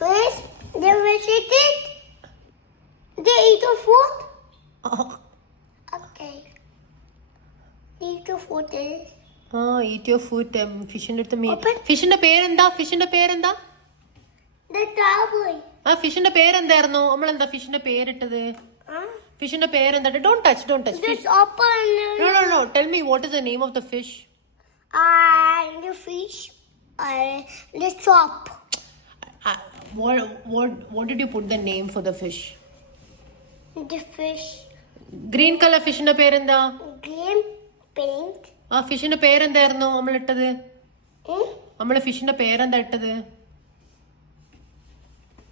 fish, they visit it. They eat the food. Okay. They eat the food. eat your food. ഫിഷിന്റെ അടുത്ത് മീൻ. Open. ഫിഷിന്റെ പേരെന്താ? The cowboy. ആ ഫിഷിന്റെ പേരെന്തായിരുന്നു? നമ്മളെന്താ ഫിഷിന്റെ പേരിട്ടത്? ഫിഷിന്റെ പേരെന്താ? Don't touch. This open. No. Tell me what is the name of the fish? The fish. The chop. What did you put the name for the fish? The fish. Green color ഫിഷിന്റെ പേരെന്താ? Green, pink. ആ ഫിഷിന്റെ പേരെന്തായിരുന്നു നമ്മളിട്ടത്? നമ്മള് ഫിഷിന്റെ പേരെന്താ ഇട്ടത്?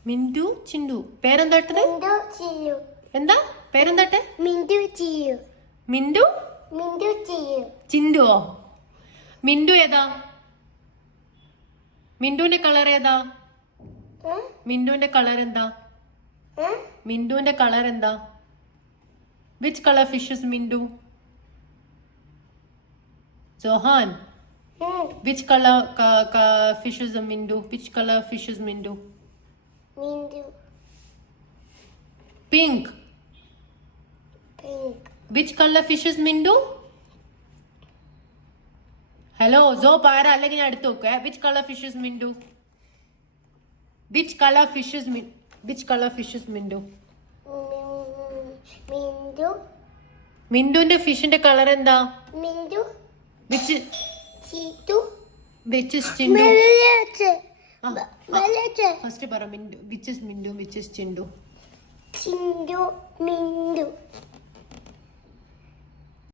മിന്റു ചിണ്ടു. പേരെന്താ ഇട്ടത്? എന്താ പേരെന്താ ഇട്ടെ? മിന്റു ചിണ്ടുവോ? മിന്റു ഏതാ? മിന്റുവിന്റെ കളർ ഏതാ? മിന്റുവിന്റെ കളർ എന്താ? Which color fish is Mindu? Zohan. Which color fish is a Mindu? Which color fish is Mindu? Pink. Which color fish is Mindu? Hello, Zo para allegi ഞാൻ എടുത്തു നോക്കേ. Which color fish is Mindu? Which color fish is Mindu? മിന്റുവിന്റെ ഫിഷിന്റെ colour എന്താ? Which is Chindu? First പറ Mintu. Which is Mindu? Which is Chindu? Mindu.